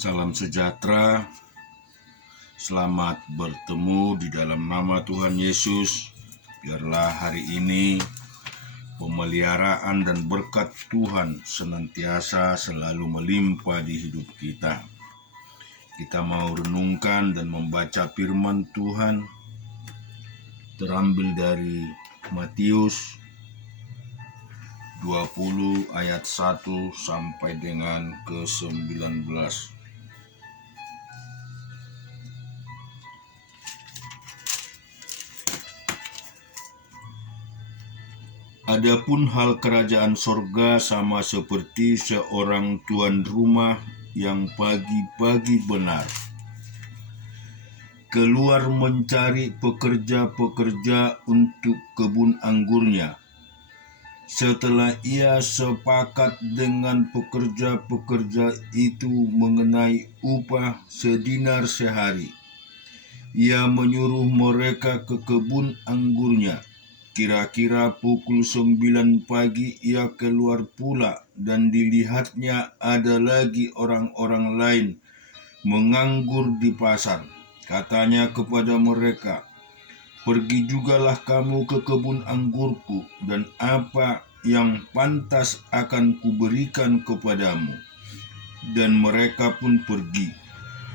Salam sejahtera, selamat bertemu di dalam nama Tuhan Yesus. Biarlah hari ini pemeliharaan dan berkat Tuhan senantiasa selalu melimpah di hidup kita. Kita mau renungkan dan membaca firman Tuhan terambil dari Matius 20 ayat 1 sampai dengan ke-19. Adapun hal kerajaan sorga sama seperti seorang tuan rumah yang pagi-pagi benar keluar mencari pekerja-pekerja untuk kebun anggurnya. Setelah ia sepakat dengan pekerja-pekerja itu mengenai upah sedinar sehari, ia menyuruh mereka ke kebun anggurnya. Kira-kira pukul 9 pagi ia keluar pula, dan dilihatnya ada lagi orang-orang lain menganggur di pasar. Katanya kepada mereka, "Pergi jugalah kamu ke kebun anggurku, dan apa yang pantas akan kuberikan kepadamu." Dan mereka pun pergi.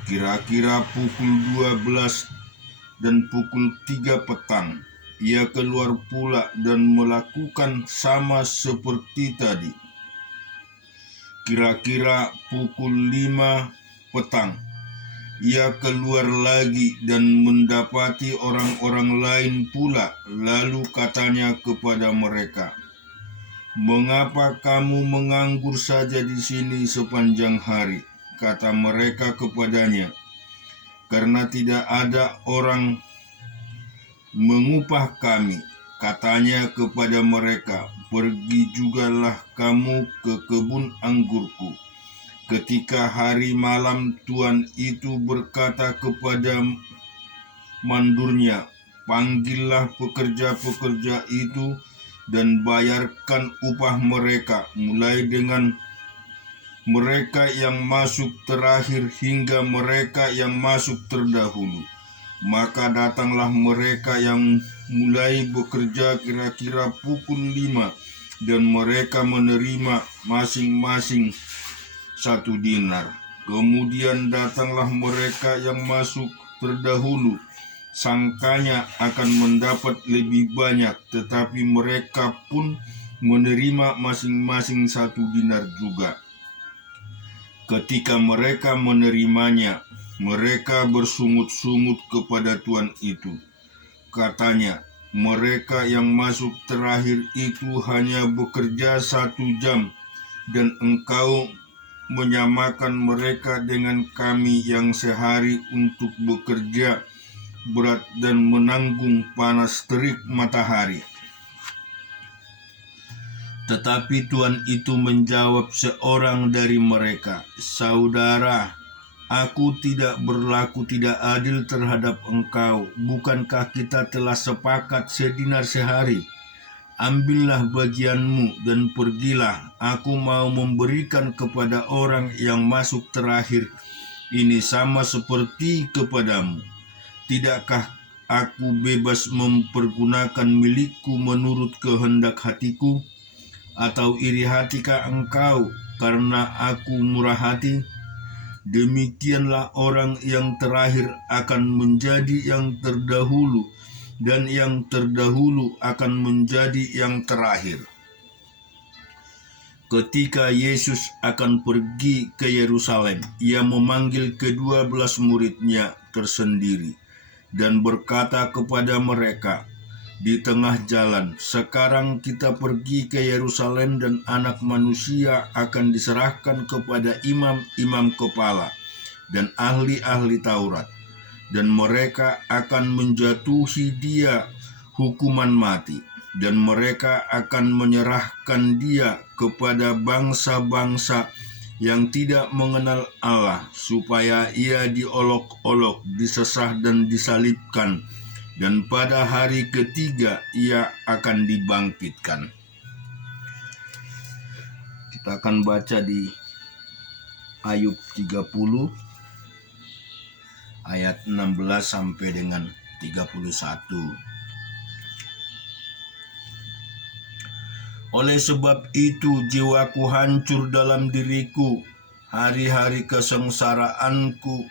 Kira-kira pukul 12 dan pukul 3 petang, ia keluar pula dan melakukan sama seperti tadi. Kira-kira pukul 5 petang, ia keluar lagi dan mendapati orang-orang lain pula. Lalu katanya kepada mereka, "Mengapa kamu menganggur saja di sini sepanjang hari?" Kata mereka kepadanya, "Karena tidak ada orang mengupah kami." Katanya kepada mereka, "Pergi jugalah kamu ke kebun anggurku." Ketika hari malam, tuan itu berkata kepada mandurnya, "Panggillah pekerja-pekerja itu dan bayarkan upah mereka, mulai dengan mereka yang masuk terakhir hingga mereka yang masuk terdahulu." Maka datanglah mereka yang mulai bekerja kira-kira pukul 5, dan mereka menerima masing-masing 1 dinar. Kemudian datanglah mereka yang masuk terdahulu, sangkanya akan mendapat lebih banyak, tetapi mereka pun menerima masing-masing 1 dinar juga. Ketika mereka menerimanya, mereka bersungut-sungut kepada tuan itu. Katanya, "Mereka yang masuk terakhir itu hanya bekerja 1 jam, dan engkau menyamakan mereka dengan kami yang sehari untuk bekerja berat dan menanggung panas terik matahari." Tetapi tuan itu menjawab seorang dari mereka, "Saudara, aku tidak berlaku tidak adil terhadap engkau. Bukankah kita telah sepakat sedinar sehari? Ambillah bagianmu dan pergilah. Aku mau memberikan kepada orang yang masuk terakhir ini sama seperti kepadamu. Tidakkah aku bebas mempergunakan milikku menurut kehendak hatiku? Atau iri hatikah engkau karena aku murah hati?" Demikianlah orang yang terakhir akan menjadi yang terdahulu, dan yang terdahulu akan menjadi yang terakhir. Ketika Yesus akan pergi ke Yerusalem, ia memanggil ke-12 muridnya tersendiri dan berkata kepada mereka di tengah jalan, "Sekarang kita pergi ke Yerusalem, dan Anak Manusia akan diserahkan kepada imam-imam kepala dan ahli-ahli Taurat, dan mereka akan menjatuhi dia hukuman mati, dan mereka akan menyerahkan dia kepada bangsa-bangsa yang tidak mengenal Allah, supaya ia diolok-olok, disesah dan disalibkan, dan pada hari ketiga ia akan dibangkitkan." Kita akan baca di Ayub 30 ayat 16 sampai dengan 31. Oleh sebab itu jiwaku hancur dalam diriku, hari-hari kesengsaraanku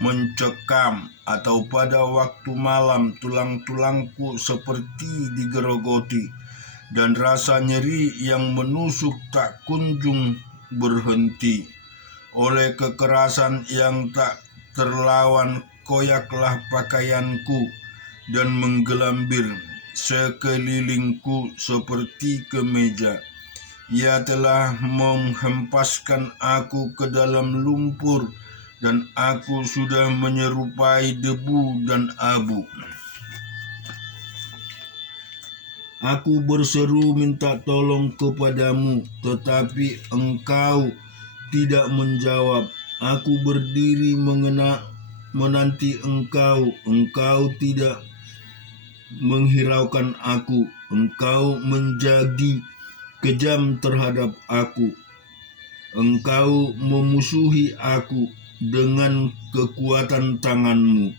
mencekam, atau pada waktu malam tulang-tulangku seperti digerogoti, dan rasa nyeri yang menusuk tak kunjung berhenti. Oleh kekerasan yang tak terlawan koyaklah pakaianku dan menggelambir sekelilingku seperti kemeja. Ia telah menghempaskan aku ke dalam lumpur, dan aku sudah menyerupai debu dan abu. Aku berseru minta tolong kepadamu, tetapi engkau tidak menjawab. Aku berdiri menanti engkau tidak menghiraukan aku. Engkau menjadi kejam terhadap aku. Engkau memusuhi aku dengan kekuatan tanganmu.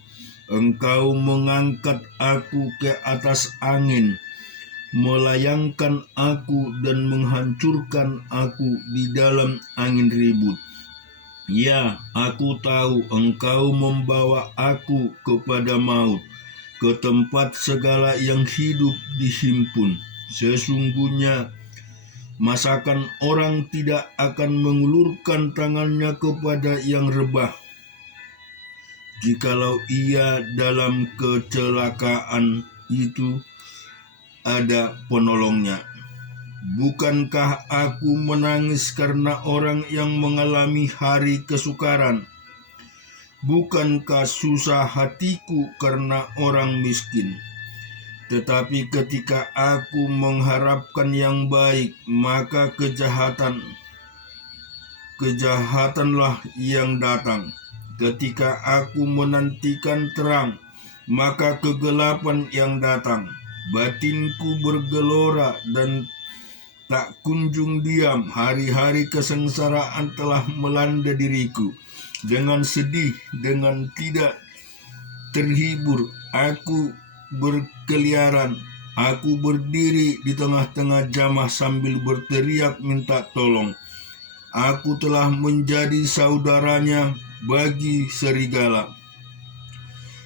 Engkau mengangkat aku ke atas angin, melayangkan aku dan menghancurkan aku di dalam angin ribut. Ya, aku tahu engkau membawa aku kepada maut, ke tempat segala yang hidup dihimpun. Sesungguhnya masakan orang tidak akan mengulurkan tangannya kepada yang rebah, jikalau ia dalam kecelakaan itu ada penolongnya. Bukankah aku menangis karena orang yang mengalami hari kesukaran? Bukankah susah hatiku karena orang miskin? Tetapi ketika aku mengharapkan yang baik, maka kejahatanlah yang datang. Ketika aku menantikan terang, maka kegelapan yang datang. Batinku bergelora dan tak kunjung diam. Hari-hari kesengsaraan telah melanda diriku. Dengan sedih, dengan tidak terhibur, aku berkeliaran. Aku berdiri di tengah-tengah jamah sambil berteriak minta tolong. Aku telah menjadi saudaranya bagi serigala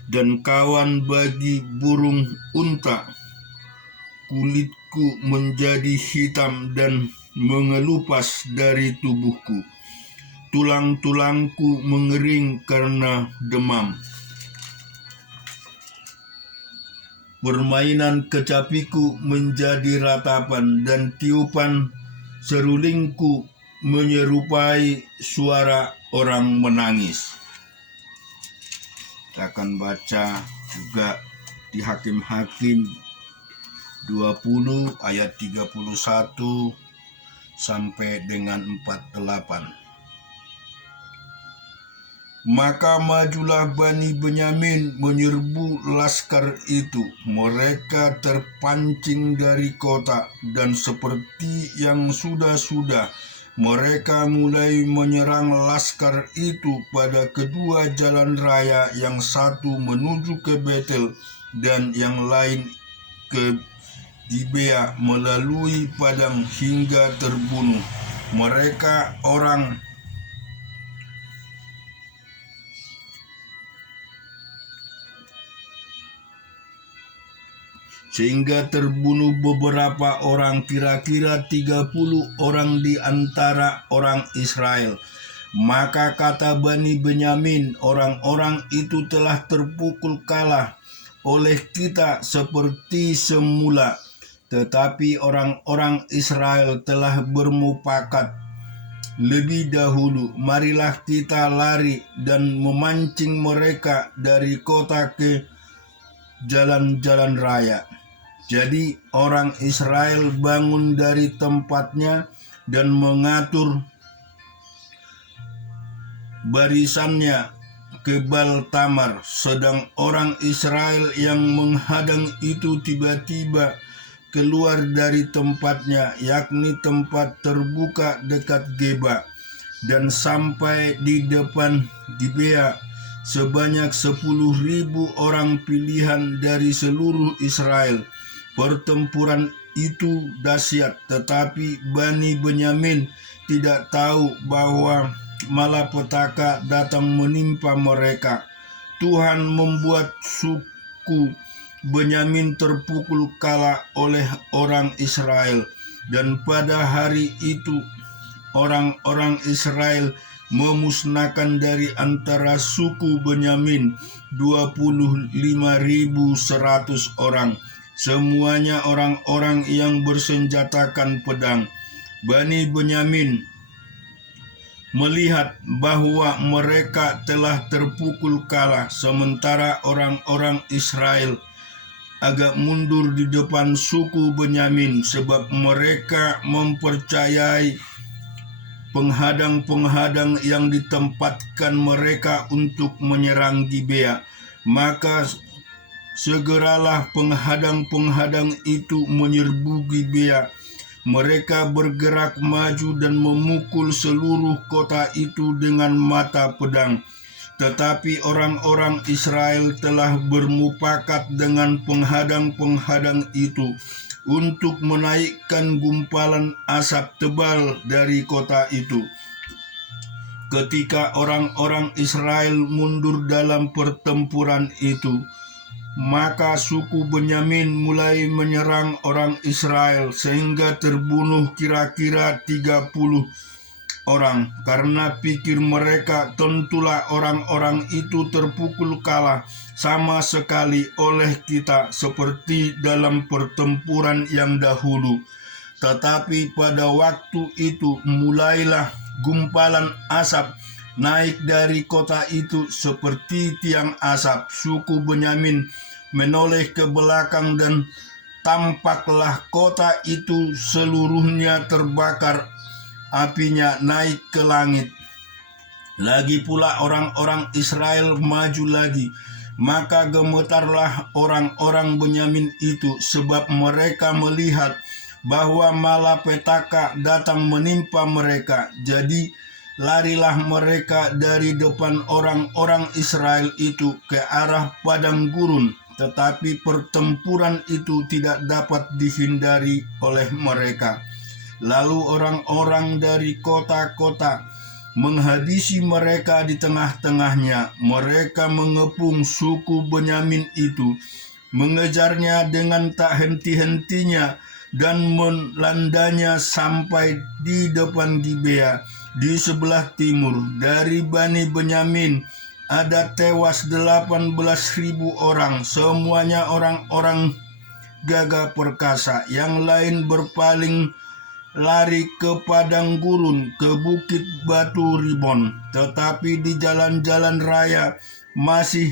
dan kawan bagi burung unta. Kulitku menjadi hitam dan mengelupas dari tubuhku. Tulang-tulangku mengering karena demam. Permainan kecapiku menjadi ratapan, dan tiupan serulingku menyerupai suara orang menangis. Kita akan baca juga di Hakim-Hakim 20 ayat 31 sampai dengan 48. Maka majulah Bani Benyamin menyerbu laskar itu. Mereka terpancing dari kota, dan seperti yang sudah-sudah, mereka mulai menyerang laskar itu pada kedua jalan raya, yang satu menuju ke Betel dan yang lain ke Gibea melalui padang hingga terbunuh. Sehingga terbunuh beberapa orang, kira-kira 30 orang di antara orang Israel. Maka kata Bani Benyamin, orang-orang itu telah terpukul kalah oleh kita seperti semula. Tetapi orang-orang Israel telah bermufakat lebih dahulu. Marilah kita lari dan memancing mereka dari kota ke jalan-jalan raya. Jadi orang Israel bangun dari tempatnya dan mengatur barisannya ke Baal Tamar. Sedang orang Israel yang menghadang itu tiba-tiba keluar dari tempatnya, yakni tempat terbuka dekat Geba, dan sampai di depan Gibea sebanyak 10.000 orang pilihan dari seluruh Israel. Pertempuran itu dahsyat, tetapi Bani Benyamin tidak tahu bahwa malapetaka datang menimpa mereka. Tuhan membuat suku Benyamin terpukul kalah oleh orang Israel, dan pada hari itu orang-orang Israel memusnahkan dari antara suku Benyamin 25.100 orang, semuanya orang-orang yang bersenjatakan pedang. Bani Benyamin melihat bahwa mereka telah terpukul kalah, sementara orang-orang Israel agak mundur di depan suku Benyamin, sebab mereka mempercayai penghadang-penghadang yang ditempatkan mereka untuk menyerang Gibea. Maka segeralah penghadang-penghadang itu menyerbu Gibea. Mereka bergerak maju dan memukul seluruh kota itu dengan mata pedang. Tetapi orang-orang Israel telah bermufakat dengan penghadang-penghadang itu untuk menaikkan gumpalan asap tebal dari kota itu. Ketika orang-orang Israel mundur dalam pertempuran itu, maka suku Benyamin mulai menyerang orang Israel sehingga terbunuh kira-kira 30 orang. Karena pikir mereka, tentulah orang-orang itu terpukul kalah sama sekali oleh kita seperti dalam pertempuran yang dahulu. Tetapi pada waktu itu mulailah gumpalan asap naik dari kota itu seperti tiang asap. Suku Benyamin menoleh ke belakang dan tampaklah kota itu seluruhnya terbakar, apinya naik ke langit. Lagi pula orang-orang Israel maju lagi, maka gemetarlah orang-orang Benyamin itu, sebab mereka melihat bahwa malapetaka datang menimpa mereka. Jadi larilah mereka dari depan orang-orang Israel itu ke arah padang gurun, tetapi pertempuran itu tidak dapat dihindari oleh mereka. Lalu orang-orang dari kota-kota menghabisi mereka di tengah-tengahnya. Mereka mengepung suku Benyamin itu, mengejarnya dengan tak henti-hentinya dan melandanya sampai di depan Gibea di sebelah timur. Dari Bani Benyamin ada tewas 18.000 orang, semuanya orang-orang gagah perkasa. Yang lain berpaling lari ke padang gurun, ke bukit batu Ribon. Tetapi di jalan-jalan raya masih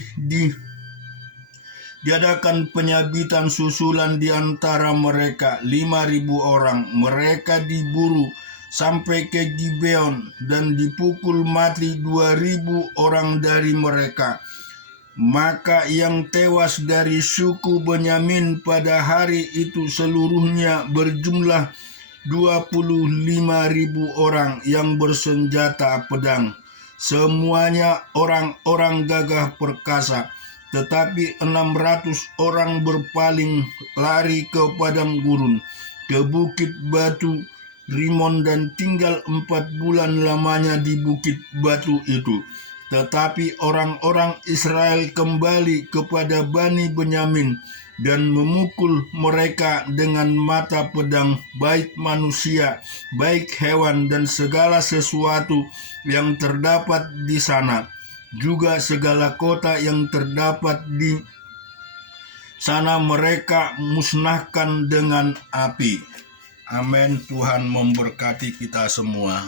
diadakan penyabitan susulan di antara mereka 5.000 orang. Mereka diburu sampai ke Gibeon dan dipukul mati 2.000 orang dari mereka. Maka yang tewas dari suku Benyamin pada hari itu seluruhnya berjumlah 25.000 orang yang bersenjata pedang, semuanya orang-orang gagah perkasa. Tetapi 600 orang berpaling lari ke padang gurun, ke bukit batu Rimon, dan tinggal 4 bulan lamanya di bukit batu itu. Tetapi orang-orang Israel kembali kepada Bani Benyamin dan memukul mereka dengan mata pedang, baik manusia, baik hewan, dan segala sesuatu yang terdapat di sana, juga segala kota yang terdapat di sana mereka musnahkan dengan api. Amin. Tuhan memberkati kita semua.